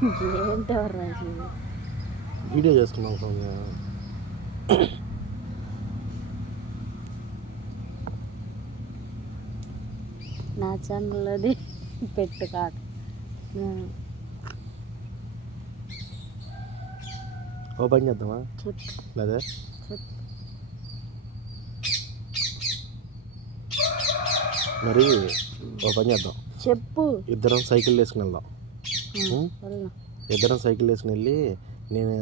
ఏంటెవరు రాజు video చేసుకున్నాం సౌమ్య. నా ఛానల్లోనే పెట్టు కాదు. ఓపెన్ చేద్దామా? చెప్పు లేదా చెప్పు. మరి ఓపెన్ చేద్దాం. చెప్పు. ఇద్దరం సైకిల్ వేసుకుని వెళ్దాం. ఇద్దరం సైకిల్ వేసుకుని వెళ్ళి నేను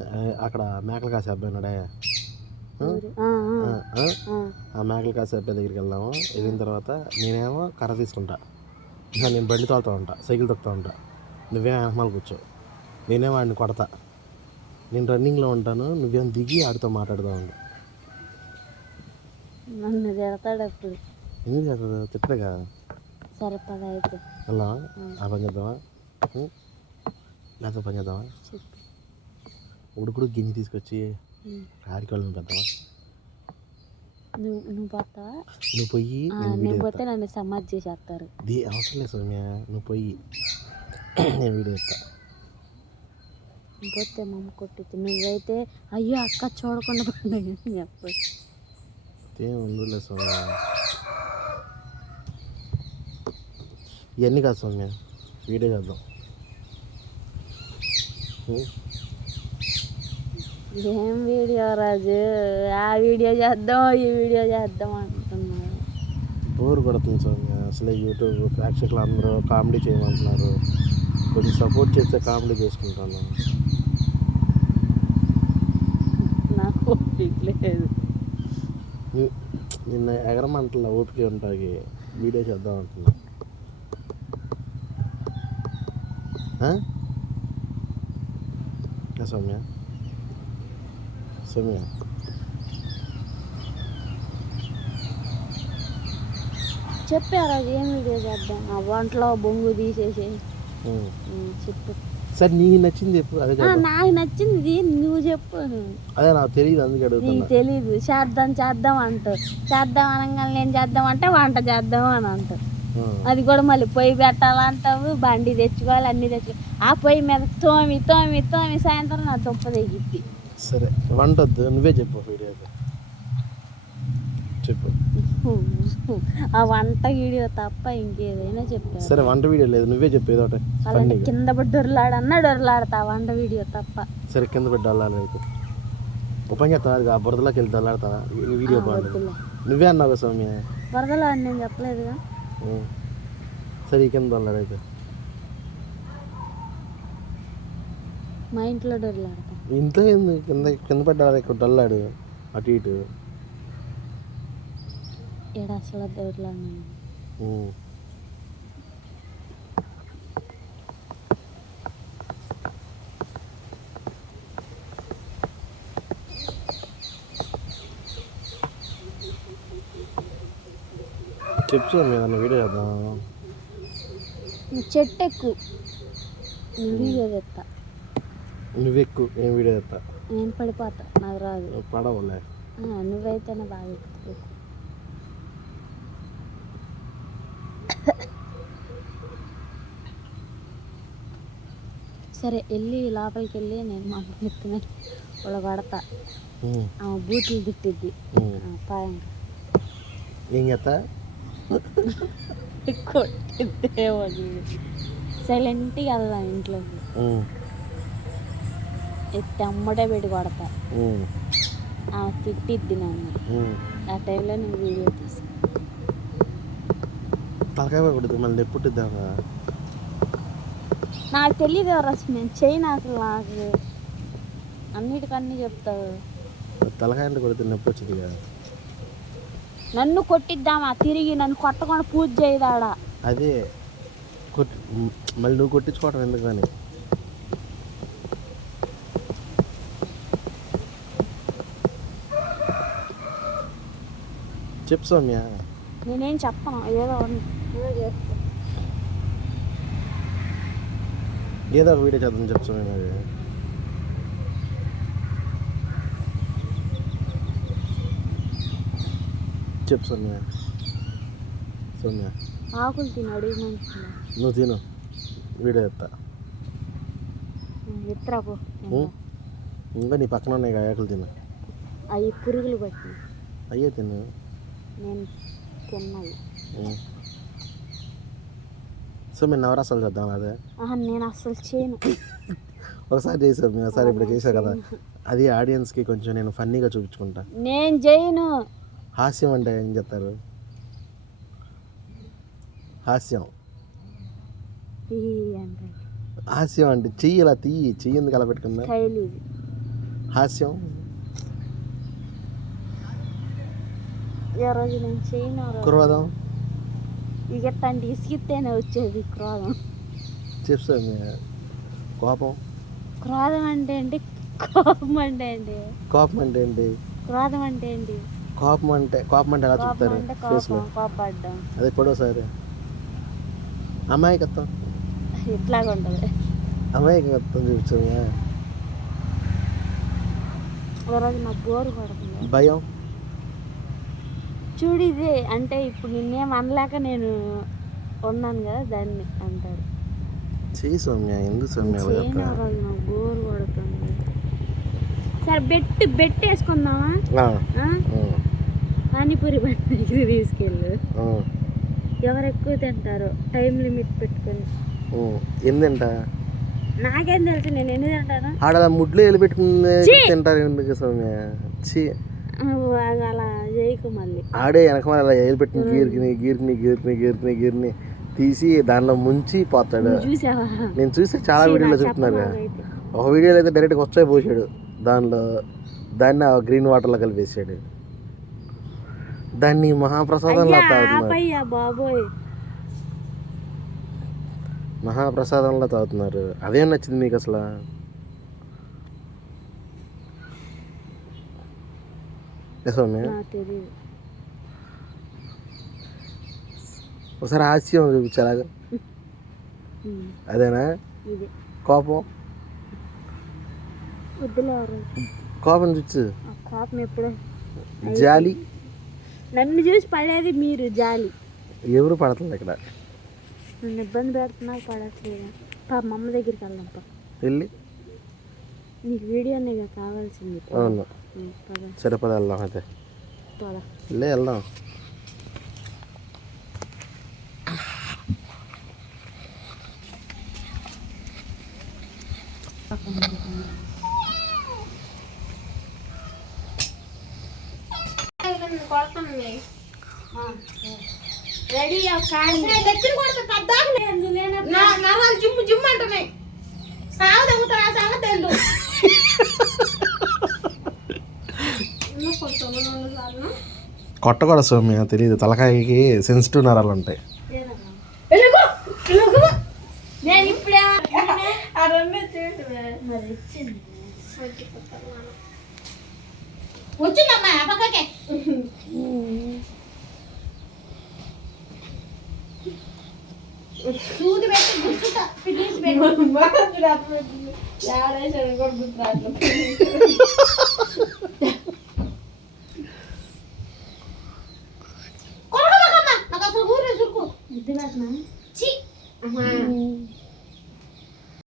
అక్కడ మేకలు కాసే అబ్బాయి ఉన్నాడే, ఆ మేకలు కాసే అబ్బాయి దగ్గరికి వెళ్దాము. వెళ్ళిన తర్వాత నేనేమో కర్ర తీసుకుంటా, నేను బండి తోలుతూ ఉంటా, సైకిల్ తొక్కుతూ ఉంటా, నువ్వేం వెనకమాల కూర్చో, నేనే వాడిని కొడతా, నేను రన్నింగ్లో ఉంటాను, నువ్వేం దిగి ఆడితో మాట్లాడుతూ ఉంటా. నన్ను తిడతాడు అప్పుడు. ఎందుకు చేస్తా? తిట్టగా. సరే పద అయితే అలా ఆ పని చేద్దామా? లేకపోతే పని చేద్దామా? ఉడుకుడు గిన్నె తీసుకొచ్చి ఆడికోళ్ళని పెద్దామా? నువ్వు పోతావా? నువ్వు పోయి నేను పోతే నన్ను సమాధి చేసేస్తారు. అవసరం లేదు సౌమ్య, నువ్వు పోయి నేను వీడియో ఇస్తా. పోతే మమ్మ కొట్టిద్ది. నువ్వైతే అయ్యో అక్క చూడకుండా పండుగ చెప్పు. ఏం ఉండలేదు సౌమ్య, ఇవన్నీ కాదు సౌమ్య, వీడియో చేద్దాం. ఏం వీడియో రాజు? ఆ వీడియో చేద్దాం ఈ వీడియో చేద్దాం అంటున్నారు. బోర్ కొడుతుంది సౌమ్య. అసలే యూట్యూబ్ ప్రేక్షకులు అందరూ కామెడీ చేయమంటున్నారు, కొంచెం సపోర్ట్ చేస్తే కామెడీ చేసుకుంటాను. నాకు ఓపిక లేదు. నిన్న ఎగరమంటలా ఓపిక ఉంటాయి, వీడియో చేద్దాం అంటున్నా. సౌమ్య సౌమ్య చెప్పారా ఏం వీడియో చేద్దాం? ఆ వంటలో బొంగు తీసేసి చెప్పు. సరే నీకు నచ్చింది చెప్పు. అదే నాకు నచ్చింది నువ్వు చెప్పు. అదే నాకు తెలియదు, అందుకే అడుగుతున్నా. నీకు తెలీదు. చేద్దాం అంటావు. చేద్దాం అనగానే నేను చేద్దాం అంటే వంట చేద్దాం అని అంటావు. అది కూడా మళ్ళీ పొయ్యి పెట్టాలంటావు, బండి తెచ్చుకోవాలి, అన్నీ తెచ్చుకోవాలి. ఆ పొయ్యి మీద తోమి తోమి తోమి సాయంత్రం నా దుంప తెగిద్ది. సరే వంట వద్దు, నువ్వే చెప్పు. వీడియో చెప్పు. ఆ వంట వీడియో తప్ప ఇంకేదైనా చెప్పాను. సరే వంట వీడియో లేదు, నువ్వే చెప్పు ఏదో ఒకటి. అలాంటి కింద పడి డొరలాడతా వంట వీడియో తప్ప. సరే కింద పడి డొల్లాలి అయితే ఓపెన్ చేస్తావా? అది ఆ బురదలోకి వెళ్ళి డొల్లాడతావా? వీడియో బాగుంది. నువ్వే అన్నావు సౌమ్య. బురదలో అని నేను చెప్పలేదుగా. సరే ఈ కింద డొల్లాడు అయితే. మా ఇంట్లో డొరలాడతా. ఇంట్లో ఏంది? కింద కింద పడ్డాడు, ఇక్కడ డొల్లాడు అటు ఇటు. ఏడ అసలు డొరలాడు. చెప్పు మీద వీడియో చేద్దాం. చెట్టు ఎక్కు, వీడియో తెస్తా. నువ్వు ఎక్కు, ఏం వీడియో చేస్తా? నేను పడిపోతా, నాకు రాదు. పడవలే, నువ్వైతేనే బాగా ఎక్కు. సరే వెళ్ళి లోపలికి వెళ్ళి నేను మా ఎత్తున వాళ్ళ కొడతా. ఆమె బూతులు తిట్టిద్ది. పాయంగా ఏం చేస్తా? కొట్టిద్దేమో. సైలెంట్గా వెళ్దాం ఇంట్లోకి. ఎత్తి అమ్మడే పెట్టి కొడతా. ఆమె తిట్టిద్ది నన్ను. ఆ టైంలో నువ్వు వీడియో తీసుకో. తలకాయ కొడుతుంది మళ్ళీ ఎప్పుడుద్దాం. నాకు తెలియదు రసం, నేను చేయను అసలు. నాకు అన్నిటికన్నీ చెప్తావు. తలకాయ అంటే కొడుతుంది, నొప్పి వచ్చింది కదా. నన్ను కొట్టిద్దామా తిరిగి? నన్ను కొట్టకుండా పూజ చేయదాడా? అదే మళ్ళీ నువ్వు కొట్టించుకోవటం ఎందుకు కానీ. చెప్పు సౌమ్య. నేనేం చెప్పను, ఏదో ఏదో ఒక వీడియో చేద్దాం. చెప్పు సౌమ్య. మరి చెప్పు సౌమ్య. సౌమ్య ఆకులు తిని అడిగినంటున్నా. నువ్వు తిను, వీడియో చేస్తా. విత్రాపు ఇంకా నీ పక్కన ఉన్నాయి ఆకులు తిను. అవి పురుగులు పట్టి అయ్యే తిను. నేను తిన్నాయి. సో మేము నవరసాలు చేద్దాం అదే. నేను అస్సలు చేయను. ఒకసారి చేసాం మేము, ఒకసారి ఇప్పుడు చేసాం కదా, అది ఆడియన్స్కి కొంచెం నేను ఫన్నీగా చూపించుకుంటా. నేను చేయను. హాస్యం అంటే ఏం చెప్తారు? హాస్యం హాస్యం అంటే చెయ్యి ఇలా తీయి, చెయ్యి ఎందుకు అలా పెట్టుకుందా? హాస్యం రోజు నేను చేయను. క్రోధం ఇగట్టంటే ఇసుకితేనే వచ్చేది క్రోధం. చెప్తా కోపం. క్రోధం అంటే ఏంటి? కోపం అంటే ఏంటి? కోపం అంటే ఏంటి? క్రోధం అంటే ఏంటి? కోపం అంటే ఎలా చెప్తారు? ఫేస్లో కోపడ్డం. అదే పొడవసారి అమాయకత్వం ఇట్లాగా ఉంటుంది. అమాయకత్వం చూపించా. రోజు నాకు బోరు పడుతుంది. భయం. చూడు ఇదే అంటే ఇప్పుడు నిన్నేం అనలేక నేను ఉన్నాను కదా, దాన్ని అంటారు. చెయ్యి సౌమ్య, ఎందుకు సౌమ్య రోజు నాకు బోరు పడుతుంది. సరే బెట్ వేసుకుందామా? పానీపూరి బండి దగ్గర తీసుకెళ్ళు. ఎవరు ఎక్కువ తింటారో టైం లిమిట్ పెట్టుకొని. ఎందుకంట నాకేం తెలుసు, నేను ఎన్ని తింటాను. ఆడ ముడ్లు వెళ్ళి పెట్టుకుని తింటారు ఎందుకు సౌమ్య? అలా చేయకు మళ్ళీ. ఆడే వెనక అలా ఏలు పెట్టిన గీరిని తీసి దానిలో ముంచి పోతాడు. చూసావా? నేను చూసి చాలా వీడియోలో చెప్తున్నారు. ఒక వీడియోలో అయితే డైరెక్ట్గా వచ్చాయి పోసాడు దాన్ని గ్రీన్ వాటర్లో కలిపేసాడు. దాన్ని మహాప్రసాదంలో బాబోయ్, మహాప్రసాదంలో తాగుతున్నారు. అదేం నచ్చింది మీకు అసలు? ఒకసారి హాస్యం చూపించాలాగా. అదేనా కోపం? కోపం చూచు. కోపం ఎప్పుడు? జాలి. నన్ను చూసి పడేది మీరు జాలి. ఎవరు పడుతుంది ఇక్కడ? నన్ను ఇబ్బంది పెడుతున్నా పడట్లేదు. మా అమ్మ దగ్గరికి వెళ్దాం. వెళ్ళి నీకు వీడియోనే కావాల్సింది. అవును సరే పద వెళ్దాం. అయితే వెళ్దాం. రెడీ జిమ్ జిమ్ అంటున్నాయి. సాగు తగ్గుతా సంగతి తెలుసు. కొట్టకూడదు సౌమ్య, తెలియదు. తలకాయకి సెన్సిటివ్ నరాలు ఉంటాయి. నేను ఇప్పుడే వచ్చిందమ్మా పక్కకే. సూది పెట్టి గుర్తుంటా ఫినిష్ పెట్టి